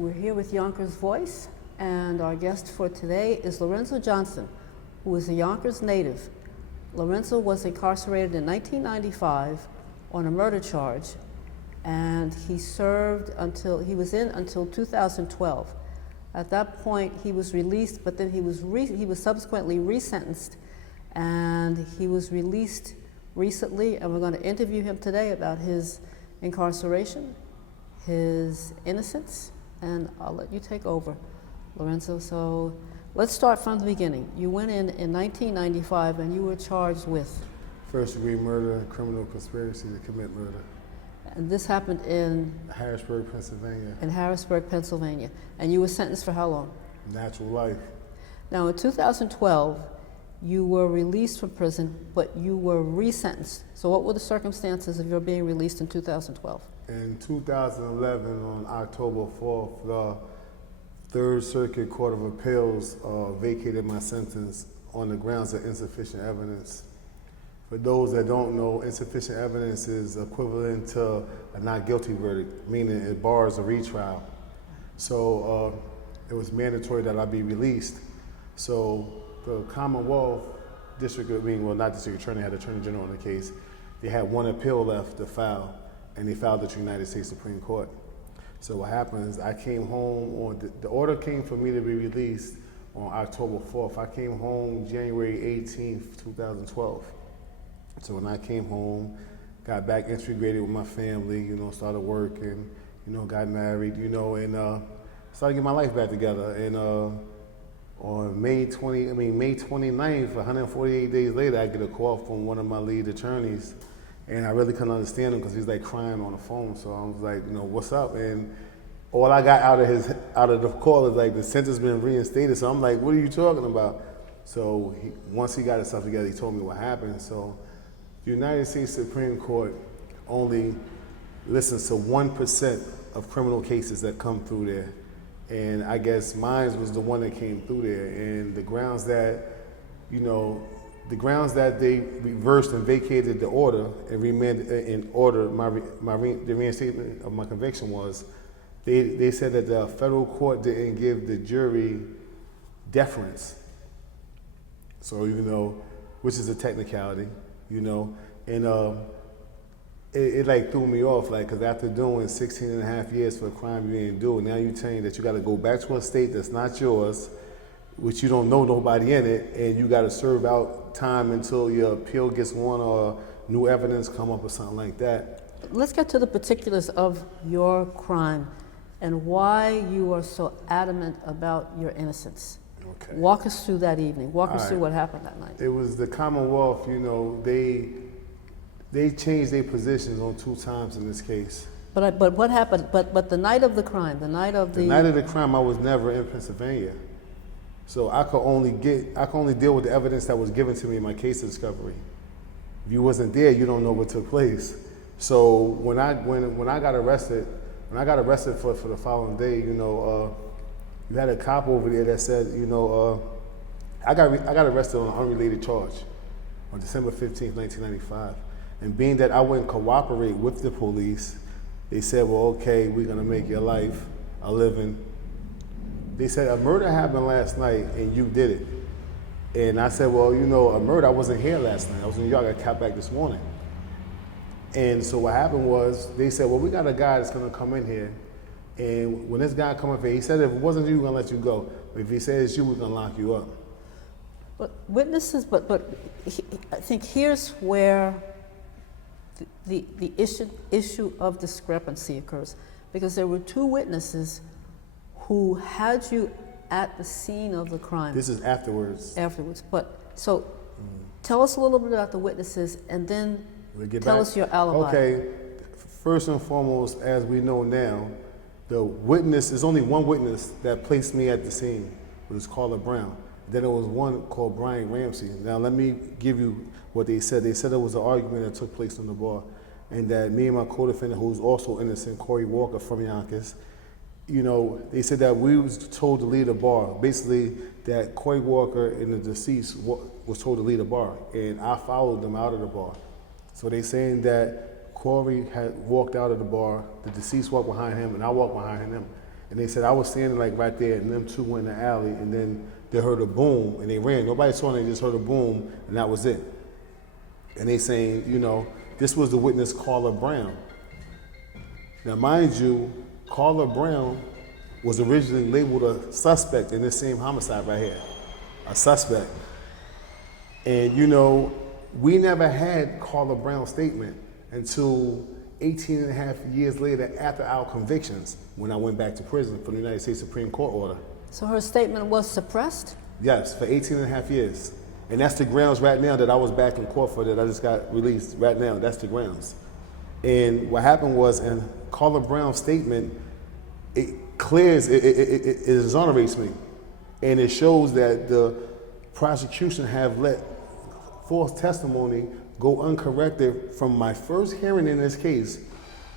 We're here with Yonkers Voice, and our guest for today is Lorenzo Johnson, who is a Yonkers native. Lorenzo was incarcerated in 1995 on a murder charge, and he was in until 2012. At that point, he was released, but then he was subsequently resentenced, and he was released recently, and we're going to interview him today about his incarceration, his innocence, and I'll let you take over, Lorenzo. So let's start from the beginning. You went in 1995 and you were charged with? First-degree murder and criminal conspiracy to commit murder. And this happened in? Harrisburg, Pennsylvania. In Harrisburg, Pennsylvania. And you were sentenced for how long? Natural life. Now in 2012, you were released from prison, but you were resentenced. So what were the circumstances of your being released in 2012? In 2011, on October 4th, the Third Circuit Court of Appeals vacated my sentence on the grounds of insufficient evidence. For those that don't know, insufficient evidence is equivalent to a not guilty verdict, meaning it bars a retrial. So it was mandatory that I be released. So the Commonwealth not district attorney, had attorney general on the case. They had one appeal left to file, and they filed it to the United States Supreme Court. So what happens, I came home the order came for me to be released on October 4th. I came home January 18th, 2012. So when I came home, got back integrated with my family, started working, got married, and started getting my life back together. And on May 29th, 148 days later, I get a call from one of my lead attorneys. And I really couldn't understand him because he's like crying on the phone. So I was like, what's up? And all I got out of the call is like, the sentence been reinstated. So I'm like, what are you talking about? So once he got himself together, he told me what happened. So the United States Supreme Court only listens to 1% of criminal cases that come through there. And I guess mine was the one that came through there. And the grounds that, they reversed and vacated the order and remanded in order the reinstatement of my conviction was, they said that the federal court didn't give the jury deference. So which is a technicality, and it like threw me off, like, because after doing 16 and a half years for a crime you didn't do, now you're telling that you got to go back to a state that's not yours, which you don't know nobody in it, and you got to serve out time until your appeal gets won or new evidence come up or something like that. Let's get to the particulars of your crime and why you are so adamant about your innocence. Okay. Walk us through that evening. Walk us through what happened that night. It was the Commonwealth, they changed their positions on 2 times in this case. But what happened? But the night of the crime, the night of the crime, I was never in Pennsylvania. So I could only deal with the evidence that was given to me in my case discovery. If you wasn't there, you don't know what took place. So when I got arrested for the following day, you had a cop over there that said, I got arrested on an unrelated charge on December 15th, 1995. And being that I wouldn't cooperate with the police, they said, well, okay, we're gonna make your life a living. They said, a murder happened last night and you did it. And I said, well, a murder, I wasn't here last night. I was in New York, I got back this morning. And so what happened was, they said, well, we got a guy that's gonna come in here. And when this guy come up here, he said, if it wasn't you, we're gonna let you go. But if he says it's you, we're gonna lock you up. But witnesses, I think here's where the issue of discrepancy occurs. Because there were 2 witnesses who had you at the scene of the crime. This is afterwards. Tell us a little bit about the witnesses, and then tell us your alibi. Okay, first and foremost, as we know now, there's only one witness that placed me at the scene, which is Carla Brown. Then there was one called Brian Ramsey. Now let me give you what they said. They said there was an argument that took place on the bar, and that me and my co-defendant, who's also innocent, Corey Walker from Yonkers, they said that we was told to leave the bar. Basically, that Corey Walker and the deceased was told to leave the bar, and I followed them out of the bar. So they saying that Corey had walked out of the bar, the deceased walked behind him, and I walked behind him. And they said I was standing like right there, and them two went in the alley, and then they heard a boom, and they ran. Nobody saw them, they just heard a boom, and that was it. And they saying, you know, this was the witness, Carla Brown. Now, mind you, Carla Brown was originally labeled a suspect in this same homicide right here, a suspect. And, you know, we never had Carla Brown's statement until 18 and a half years later after our convictions, when I went back to prison for the United States Supreme Court order. So her statement was suppressed? Yes, for 18 and a half years. And that's the grounds right now that I was back in court for, that I just got released right now. That's the grounds. And what happened was, in Carla Brown's statement, it clears, it exonerates me. And it shows that the prosecution have let false testimony go uncorrected from my first hearing in this case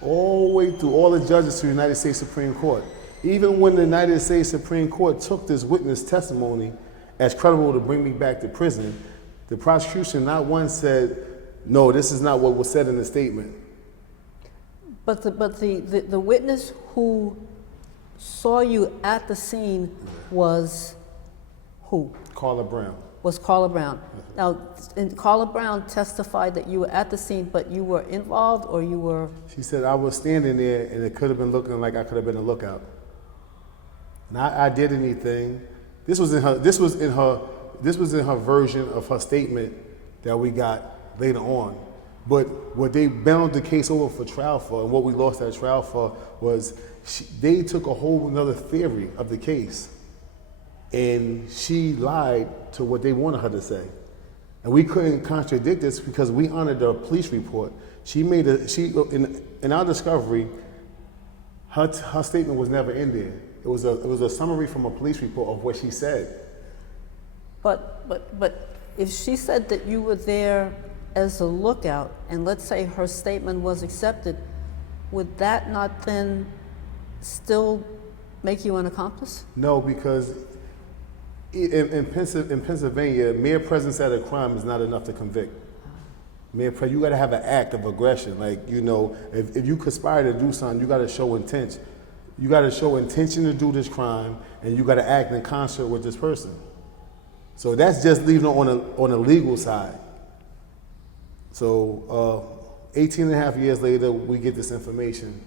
all the way through all the judges to the United States Supreme Court. Even when the United States Supreme Court took this witness testimony as credible to bring me back to prison, the prosecution not once said, no, this is not what was said in the statement. But the witness who saw you at the scene was who? Carla Brown. Was Carla Brown. Now, Carla Brown testified that you were at the scene, but you were involved, or you were? She said I was standing there, and it could have been looking like I could have been a lookout. And I did anything. This was in her version of her statement that we got later on. But what they bound the case over for trial for, and what we lost that trial for, was they took a whole another theory of the case, and she lied to what they wanted her to say. And we couldn't contradict this because we honored the police report. In our discovery, her statement was never in there. It was a summary from a police report of what she said. But if she said that you were there as a lookout, and let's say her statement was accepted, would that not then still make you an accomplice? No, because in Pennsylvania, mere presence at a crime is not enough to convict. You got to have an act of aggression. Like, you know, if you conspire to do something, you got to show intent. You got to show intention to do this crime, and you got to act in concert with this person. So that's just leaving it on a legal side. So 18 and a half years later, we get this information.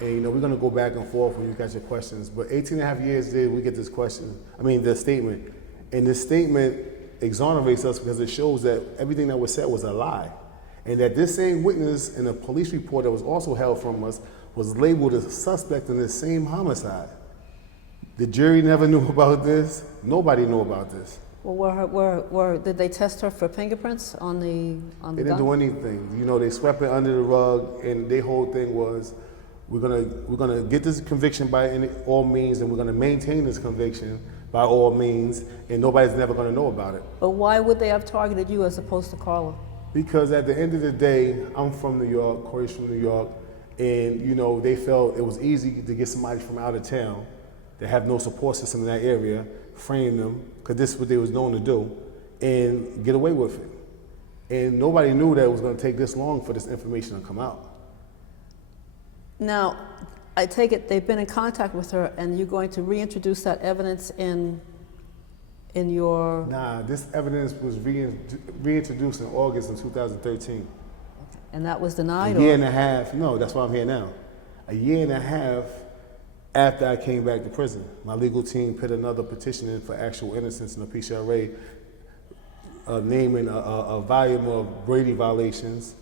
And, you know, we're going to go back and forth when you got your questions. But 18 and a half years later, we get this the statement. And this statement exonerates us because it shows that everything that was said was a lie. And that this same witness in a police report that was also held from us was labeled as a suspect in this same homicide. The jury never knew about this. Nobody knew about this. Well, did they test her for fingerprints on the gun? They didn't do anything. You know, they swept it under the rug, and their whole thing was, we're gonna get this conviction by all means, and we're gonna maintain this conviction by all means, and nobody's never gonna know about it. But why would they have targeted you as opposed to Carla? Because at the end of the day, I'm from New York, Corey's from New York, and you know, they felt it was easy to get somebody from out of town that have no support system in that area, frame them, because this is what they was known to do, and get away with it. And nobody knew that it was going to take this long for this information to come out. Now, I take it they've been in contact with her, and you're going to reintroduce that evidence in your... Nah, this evidence was reintroduced in August in 2013. And that was denied? A year and a half, no, that's why I'm here now. A year and a half after I came back to prison. My legal team put another petition in for actual innocence in the PCRA, naming a volume of Brady violations,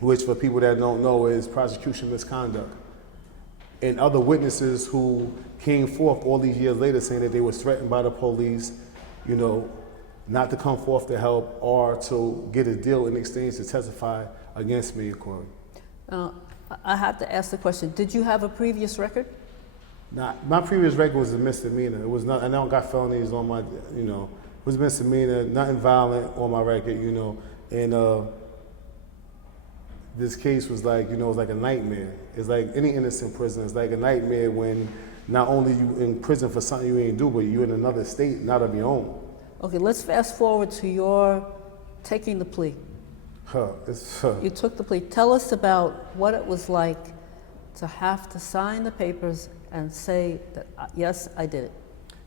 which for people that don't know is prosecution misconduct. And other witnesses who came forth all these years later saying that they were threatened by the police, you know, not to come forth to help or to get a deal in exchange to testify against me, Corey. I have to ask the question, did you have a previous record? Nah, my previous record was a misdemeanor. It was not, I don't got felonies on my, you know, it was misdemeanor, nothing violent on my record, you know, and this case was like, you know, it was like a nightmare. It's like any innocent prison, it's like a nightmare when not only you in prison for something you ain't do, but you in another state, not of your own. Okay, let's fast forward to your taking the plea. You took the plea. Tell us about what it was like to have to sign the papers and say that, yes, I did it?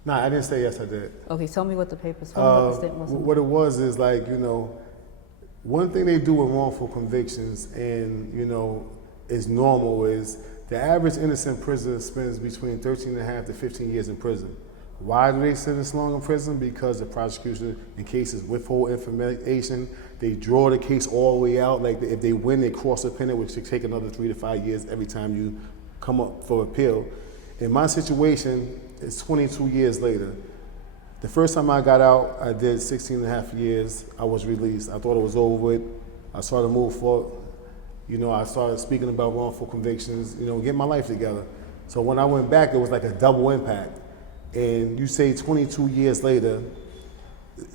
No, I didn't say yes, I did. Okay, tell me what the papers, tell me what the statement was. What it was is like, you know, one thing they do with wrongful convictions and, you know, is normal is the average innocent prisoner spends between 13 and a half to 15 years in prison. Why do they sit this long in prison? Because the prosecution, in cases, withhold information. They draw the case all the way out. Like if they win, they cross the pennant, which could take another 3 to 5 years every time you come up for appeal. In my situation, it's 22 years later. The first time I got out, I did 16 and a half years. I was released. I thought it was over with. I started to move forward. You know, I started speaking about wrongful convictions, you know, get my life together. So when I went back, it was like a double impact. And you say 22 years later,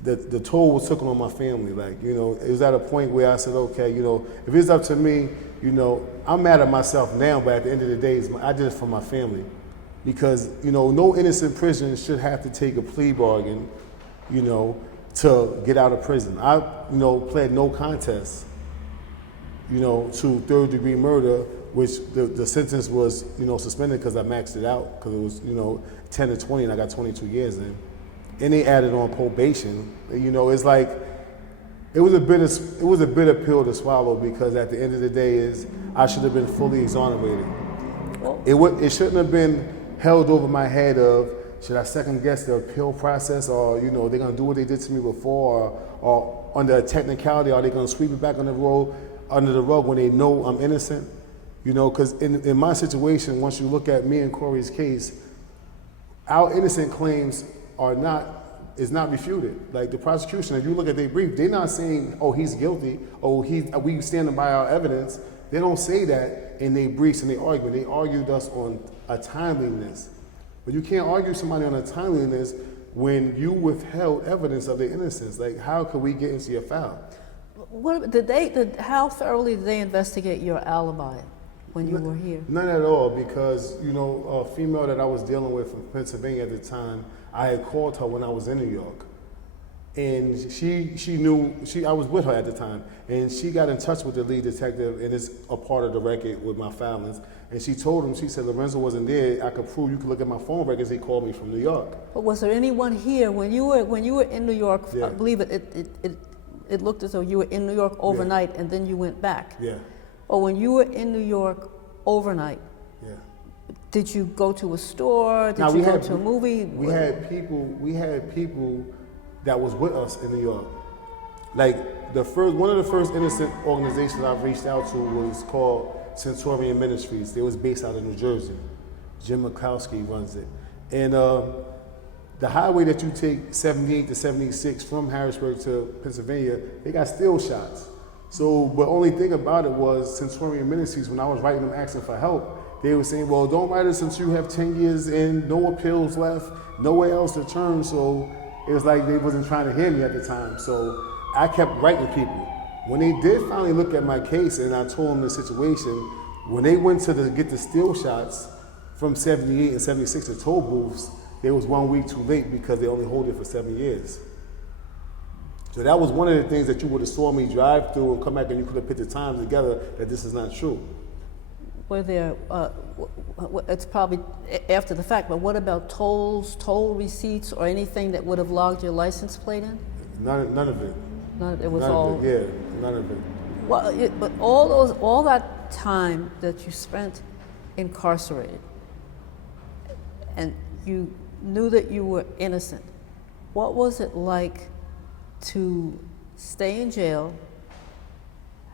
the toll was taken on my family. Like, you know, it was at a point where I said, okay, you know, if it's up to me, you know, I'm mad at myself now, but at the end of the day, I did it for my family. Because, you know, no innocent prisoner should have to take a plea bargain, you know, to get out of prison. I, you know, pled no contest, you know, to third-degree murder, which the sentence was, you know, suspended because I maxed it out because it was, you know, 10 to 20 and I got 22 years in. And they added on probation. You know, it's like, it was a bitter pill to swallow because at the end of the day is I should have been fully exonerated. It shouldn't have been held over my head of, should I second guess the appeal process or, you know, they're gonna do what they did to me before or under a technicality, are they gonna sweep it back on the road, under the rug when they know I'm innocent? You know, because in my situation, once you look at me and Corey's case, our innocent claims is not refuted. Like the prosecution, if you look at their brief, they're not saying, oh, he's guilty, oh, we standing by our evidence. They don't say that in their briefs and their argument. They argued us on a timeliness. But you can't argue somebody on a timeliness when you withheld evidence of their innocence. Like, how could we get into your file? How thoroughly did they investigate your alibi when you were here? None at all, because, you know, a female that I was dealing with from Pennsylvania at the time, I had called her when I was in New York. And she knew, I was with her at the time, and she got in touch with the lead detective, and it's a part of the record with my filings. And she told him, she said, Lorenzo wasn't there. I could prove, you could look at my phone records, he called me from New York. But was there anyone here, when you were in New York, Yeah. I believe it looked as though you were in New York overnight and then you went back. Yeah. Or when you were in New York overnight, Yeah. did you go to a store? Did you go to a movie? We had people that was with us in New York. Like one of the first innocent organizations I've reached out to was called Centurion Ministries. They was based out of New Jersey. Jim Mikowski runs it. And the highway that you take 78 to 76 from Harrisburg to Pennsylvania, they got steel shots. So, but only thing about it was Centurion Ministries, when I was writing them asking for help, they were saying, well, don't write it since you have 10 years in, no appeals left, nowhere else to turn. So it was like they wasn't trying to hear me at the time. So I kept writing people. When they did finally look at my case and I told them the situation, when they went to get the steel shots from 78 and 76 to toll booths, they was 1 week too late because they only hold it for 7 years. So that was one of the things that you would have saw me drive through and come back and you could have put the times together that this is not true. Were there, it's probably after the fact, but what about toll receipts or anything that would have logged your license plate in? None of it. It was none all. of it. Yeah, none of it. Well, but all that time that you spent incarcerated, and you knew that you were innocent, what was it like to stay in jail,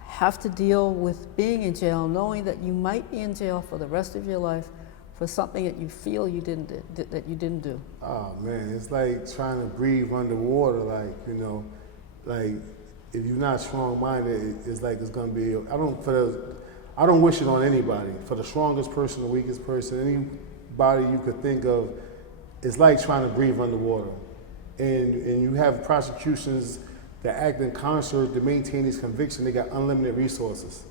have to deal with being in jail, knowing that you might be in jail for the rest of your life for something that you feel you didn't do? Oh man, it's like trying to breathe underwater. Like, you know, like if you're not strong-minded, it's like it's gonna be. I don't wish it on anybody. For the strongest person, the weakest person, anybody you could think of, it's like trying to breathe underwater. And you have prosecutions that act in concert to maintain these convictions. They got unlimited resources.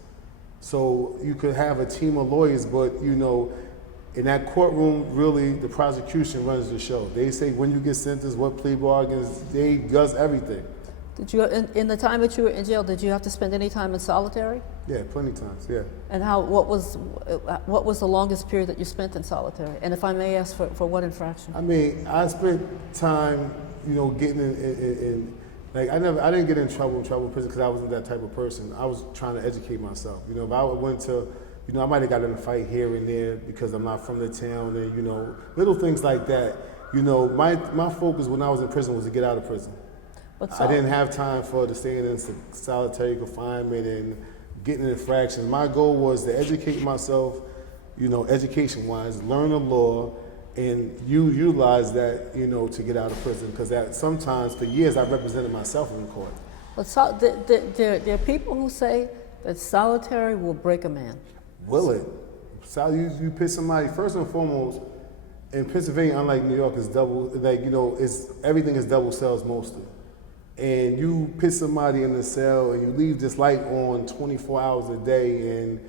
So you could have a team of lawyers, but you know, in that courtroom, really, the prosecution runs the show. They say when you get sentenced, what plea bargains, they does everything. Did you, in the time that you were in jail, did you have to spend any time in solitary? Yeah, plenty times, yeah. And what was the longest period that you spent in solitary? And if I may ask, for what infraction? I mean, I spent time, you know, getting in like I didn't get in trouble in prison because I wasn't that type of person. I was trying to educate myself. You know, if I went to, you know, I might have got in a fight here and there because I'm not from the town, and you know, little things like that. You know, my focus when I was in prison was to get out of prison. I didn't have time to stay in solitary confinement and getting infractions. My goal was to educate myself, you know, education-wise, learn the law, and utilize that, you know, to get out of prison. Because sometimes, for years, I represented myself in court. But there are people who say that solitary will break a man. Will it? You put somebody, first and foremost, in Pennsylvania, unlike New York, is double, like, you know, everything is double cells mostly. And you put somebody in the cell and you leave this light on 24 hours a day and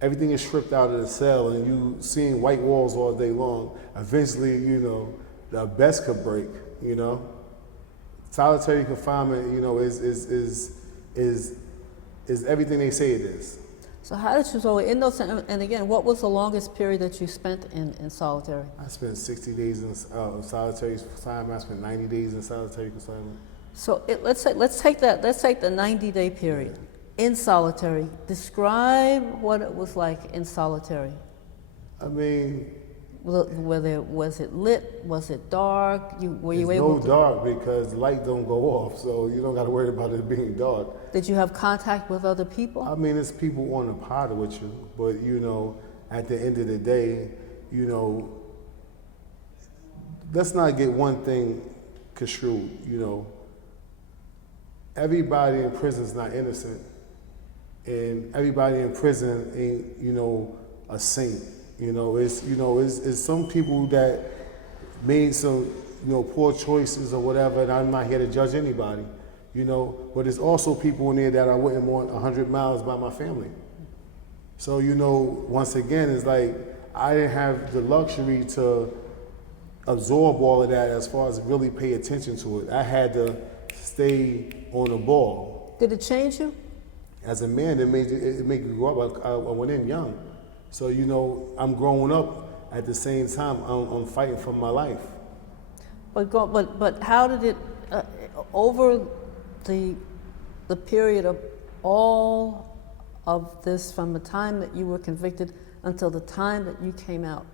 everything is stripped out of the cell and you seeing white walls all day long, eventually, you know, the best could break, you know. Solitary confinement, you know, is everything they say it is. So how did you, so in those, and again, what was the longest period that you spent in solitary? I spent 60 days in solitary confinement. I spent 90 days in solitary confinement. So let's take the 90-day period in solitary. Describe what it was like in solitary. I mean, was it lit? Was it dark? Were you it's able no to? dark because light don't go off, so you don't got to worry about it being dark. Did you have contact with other people? I mean, it's people on the pod with you, but you know, at the end of the day, you know, let's not get one thing construed. You know, everybody in prison is not innocent, and everybody in prison ain't, you know, a saint. You know, it's some people that made some, you know, poor choices or whatever, and I'm not here to judge anybody, you know, but there's also people in there that I wouldn't want 100 miles by my family. So, you know, once again, it's like I didn't have the luxury to absorb all of that as far as really pay attention to it. I had to stay on the ball. Did it change you? As a man, it made you grow up. I went in young. So, you know, I'm growing up at the same time. I'm fighting for my life. But how did it, over the period of all of this, from the time that you were convicted until the time that you came out,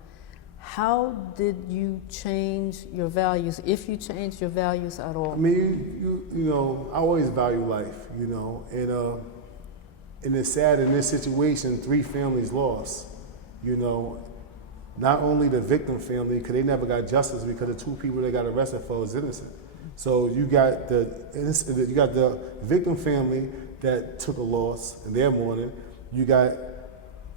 how did you change your values, if you changed your values at all? I mean, you know, I always value life, you know, and it's sad in this situation, 3 families lost. You know, not only the victim family, because they never got justice because the 2 people they got arrested for was innocent. So you got the victim family that took a loss in their mourning. You got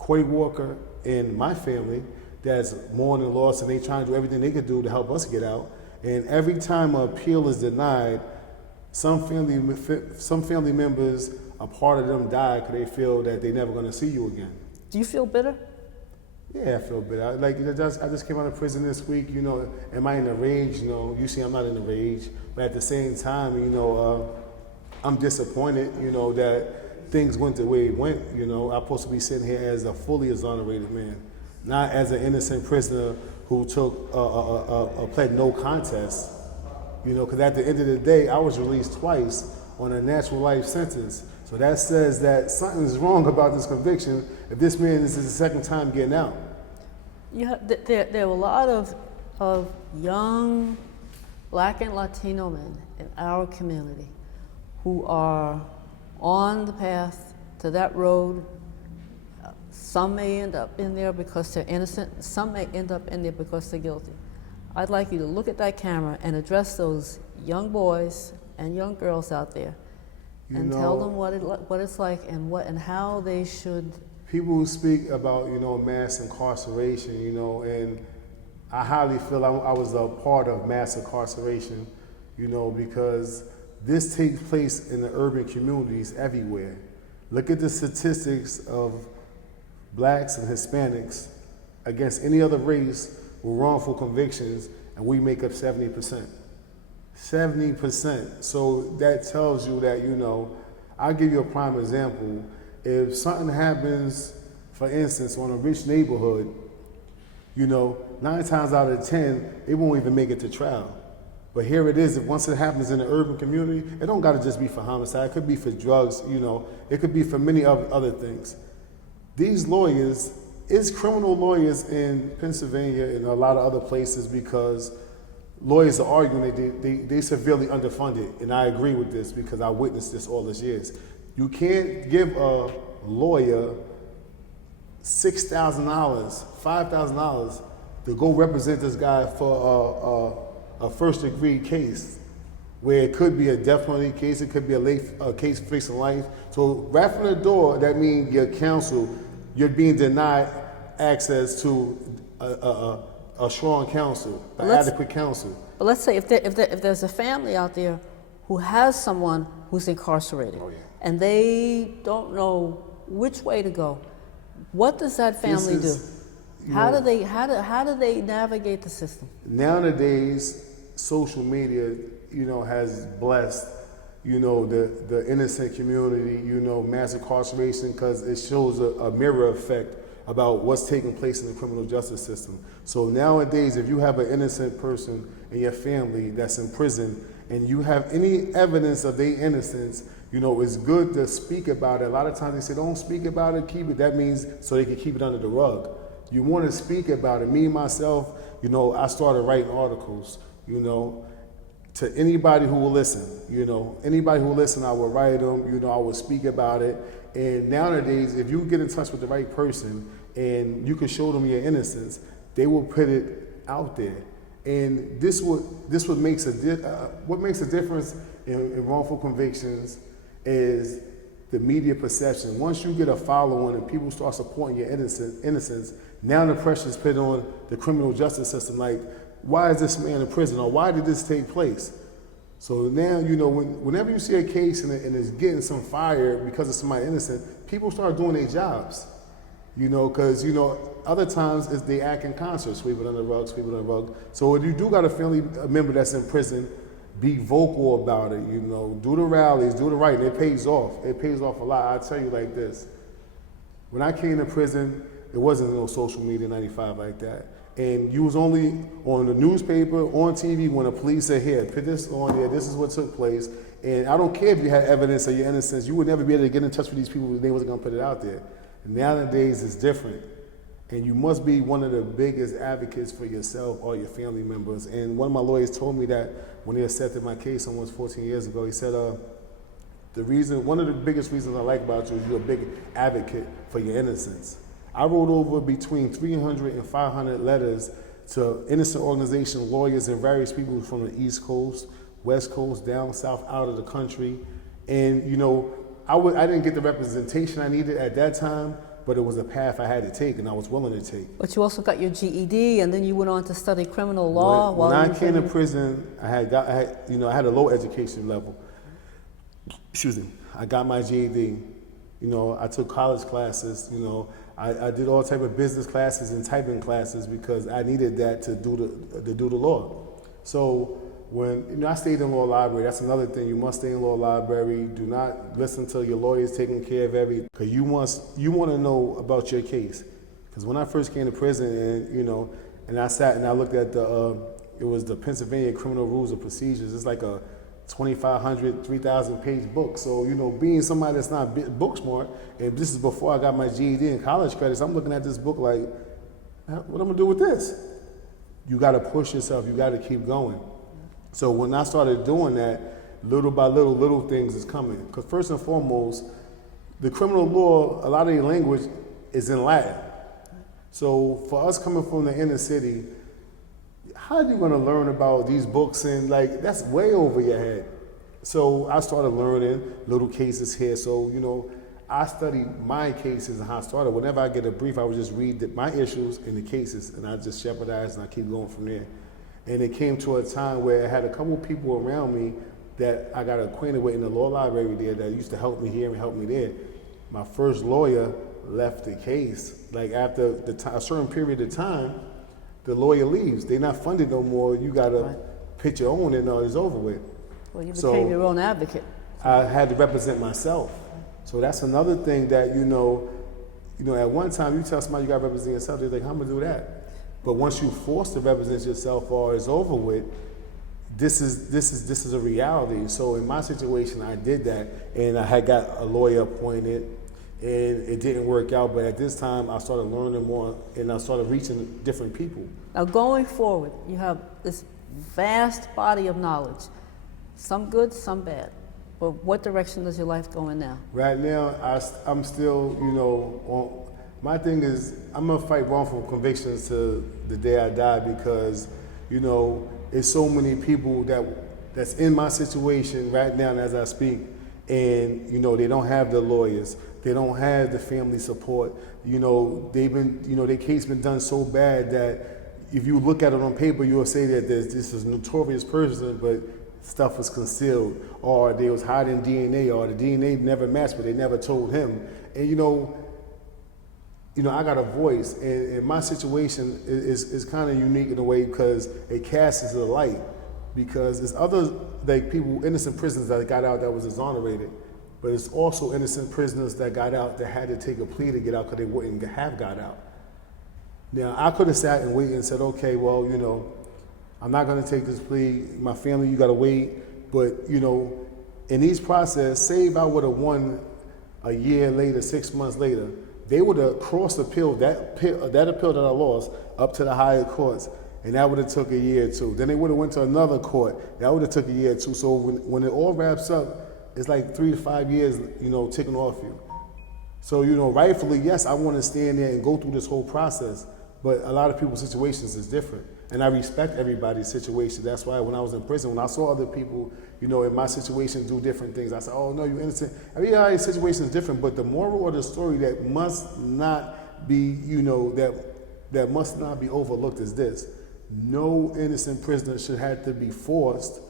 Quay Walker and my family that's mourning loss, and they trying to do everything they could do to help us get out. And every time an appeal is denied, some family members, a part of them die because they feel that they're never going to see you again. Do you feel bitter? Yeah, I feel bitter. I just came out of prison this week. You know, am I in a rage? You know, usually I'm not in a rage, but at the same time, you know, I'm disappointed. You know that things went the way it went. You know, I'm supposed to be sitting here as a fully exonerated man, not as an innocent prisoner who took pled no contest. You know, because at the end of the day, I was released twice on a natural life sentence. So that says that something's wrong about this conviction if this man is his second time getting out. There are a lot of young Black and Latino men in our community who are on the path to that road. Some may end up in there because they're innocent. Some may end up in there because they're guilty. I'd like you to look at that camera and address those young boys and young girls out there and tell them what it's like and how they should. People who speak about, you know, mass incarceration, you know, and I highly feel I was a part of mass incarceration, you know, because this takes place in the urban communities everywhere. Look at the statistics of Blacks and Hispanics against any other race with wrongful convictions, and we make up 70%. 70%. So that tells you that, I'll give you a prime example. If something happens, for instance, on a rich neighborhood, 9 times out of 10, it won't even make it to trial. But here it is, if once it happens in an urban community, it don't gotta just be for homicide, it could be for drugs, it could be for many other things. These lawyers, it's criminal lawyers in Pennsylvania and a lot of other places because lawyers are arguing that they severely underfunded, and I agree with this because I witnessed this all these years. You can't give a lawyer $6,000, $5,000 to go represent this guy for a first-degree case where it could be a death penalty case, it could be a case facing life. So right from the door, that means your counsel, you're being denied access to a strong counsel, an adequate counsel. But let's say if there's a family out there who has someone who's incarcerated, and they don't know which way to go, what does that family do? How do they navigate the system? Nowadays, social media, has blessed, the innocent community, mass incarceration, because it shows a mirror effect about what's taking place in the criminal justice system. So nowadays, if you have an innocent person in your family that's in prison and you have any evidence of their innocence, it's good to speak about it. A lot of times they say, don't speak about it, keep it. That means so they can keep it under the rug. You want to speak about it. Me, myself, I started writing articles, to anybody who will listen. Anybody who will listen, I will write them, I will speak about it. And nowadays, if you get in touch with the right person and you can show them your innocence, they will put it out there. And what makes a difference in wrongful convictions is the media perception. Once you get a following and people start supporting your innocence, now the pressure is put on the criminal justice system. Like, why is this man in prison, or why did this take place? So now, whenever you see a case and it's getting some fire because of somebody innocent, people start doing their jobs. Because, other times they act in concert, sweep it under the rug. So if you do got a family member that's in prison, be vocal about it, do the rallies, do the writing. It pays off. It pays off a lot. I'll tell you like this. When I came to prison, there wasn't no social media in 95 like that. And you was only on the newspaper, on TV, when the police said, here, put this on there, this is what took place. And I don't care if you had evidence of your innocence, you would never be able to get in touch with these people if they wasn't gonna put it out there. And nowadays it's different. And you must be one of the biggest advocates for yourself or your family members. And one of my lawyers told me that when he accepted my case almost 14 years ago, he said, one of the biggest reasons I like about you is you're a big advocate for your innocence. I wrote over between 300 and 500 letters to innocent organization lawyers and various people from the East Coast, West Coast, down south, out of the country. And, I didn't get the representation I needed at that time, but it was a path I had to take and I was willing to take. But you also got your GED, and then you went on to study criminal law. When I came to prison, I had a low education level. Excuse me. I got my GED. I took college classes. I did all type of business classes and typing classes because I needed that to do the law. So when I stayed in law library, that's another thing. You must stay in law library. Do not listen to your lawyers taking care of everything, because you want to know about your case. Because when I first came to prison, and I sat and I looked at it was the Pennsylvania Criminal Rules of Procedures. It's like a 2,500, 3,000 page book. So, being somebody that's not book smart, and this is before I got my GED and college credits, I'm looking at this book like, what am I gonna do with this? You gotta push yourself, you gotta keep going. So when I started doing that, little by little things is coming. Because first and foremost, the criminal law, a lot of the language is in Latin. So for us coming from the inner city, how are you going to learn about these books? And that's way over your head. So I started learning little cases here. So, I studied my cases and how I started. Whenever I get a brief, I would just read my issues and the cases, and I just shepherdize and I keep going from there. And it came to a time where I had a couple people around me that I got acquainted with in the law library there that used to help me here and help me there. My first lawyer left the case. After a certain period of time, the lawyer leaves. They're not funded no more. You got to picture on it, no, it's over with. Well, you So- became your own advocate. I had to represent myself. So that's another thing that, at one time you tell somebody you got to represent yourself, they're like, how am I gonna do that? But once you force to represent yourself or it's over with, this is a reality. So in my situation, I did that, and I had got a lawyer appointed, and it didn't work out. But at this time, I started learning more, and I started reaching different people. Now, going forward, you have this vast body of knowledge, some good, some bad. But what direction is your life going now? Right now, I'm still, my thing is I'm gonna fight wrongful convictions to the day I die because, it's so many people that's in my situation right now as I speak, and they don't have the lawyers, they don't have the family support. They've been, their case been done so bad that if you look at it on paper, you'll say that this is a notorious person, but stuff was concealed, or they was hiding DNA, or the DNA never matched, but they never told him. And I got a voice, and my situation is kind of unique in a way because it casts a light. Because there's other people, innocent prisoners that got out that was exonerated, but it's also innocent prisoners that got out that had to take a plea to get out because they wouldn't have got out. Now I could have sat and waited and said, okay, well, I'm not going to take this plea. My family, you got to wait. But, in these process, say if I would have won a year later, 6 months later, they would have crossed appeal, that appeal that I lost, up to the higher courts, and that would have took a year or two. Then they would have went to another court. That would have took a year or two. So when it all wraps up, it's like 3 to 5 years, ticking off you. So, rightfully, yes, I want to stand there and go through this whole process, but a lot of people's situations is different. And I respect everybody's situation. That's why when I was in prison, when I saw other people, in my situation do different things, I said, oh, no, you're innocent. Everybody's situation is different, but the moral of the story that must not be, that must not be overlooked is this. No innocent prisoner should have to be forced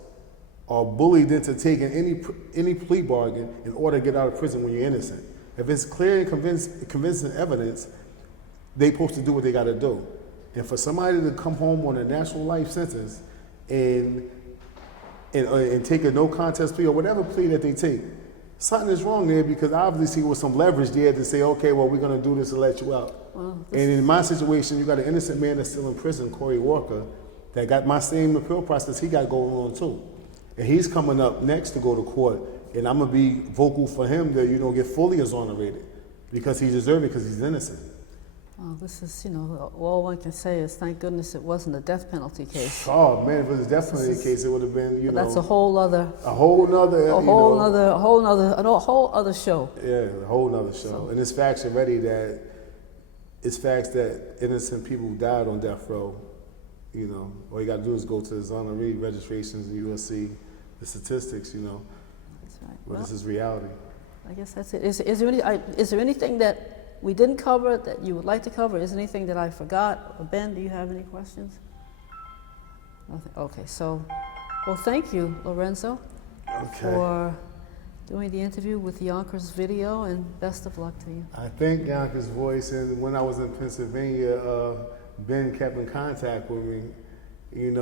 or bullied into taking any plea bargain in order to get out of prison when you're innocent. If it's clear and convincing evidence, they're supposed to do what they got to do. And for somebody to come home on a natural life sentence and take a no contest plea or whatever plea that they take, something is wrong there because obviously there was some leverage there to say, okay, well, we're going to do this to let you out. And in my situation, you got an innocent man that's still in prison, Corey Walker, that got my same appeal process he got going on too. And he's coming up next to go to court, and I'm going to be vocal for him to, get fully exonerated because he deserves it because he's innocent. Oh, this is, all one can say is thank goodness it wasn't a death penalty case. Oh man, if it was definitely a case, it would have been, That's a whole other show. Yeah, a whole nother show. So. And it's facts already that innocent people died on death row. All you got to do is go to the exoneree registrations and you will see the statistics. That's right. But this is reality. I guess that's it. Is there anything that we didn't cover that you would like to cover? Is there anything that I forgot? Ben, do you have any questions? Nothing. Okay, so, well, thank you, Lorenzo, for doing the interview with Yonkers Video, and best of luck to you. I thank Yonkers Voice, and when I was in Pennsylvania, Ben kept in contact with me, and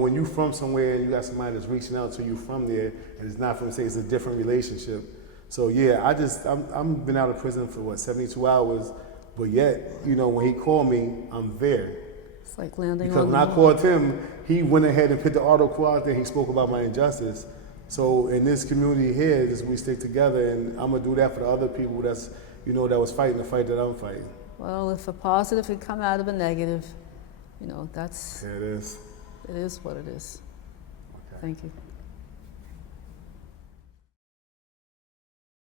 when you from somewhere and you got somebody that's reaching out to you from there, and it's not from, say, it's a different relationship. So yeah, I'm been out of prison for 72 hours, but yet, when he called me, I'm there. It's like landing because on when I called him, he went ahead and put the article out there. He spoke about my injustice. So in this community here, we stick together, and I'm gonna do that for the other people that was fighting the fight that I'm fighting. Well, if a positive can come out of a negative, that's Yeah, it is. It is what it is. Okay. Thank you.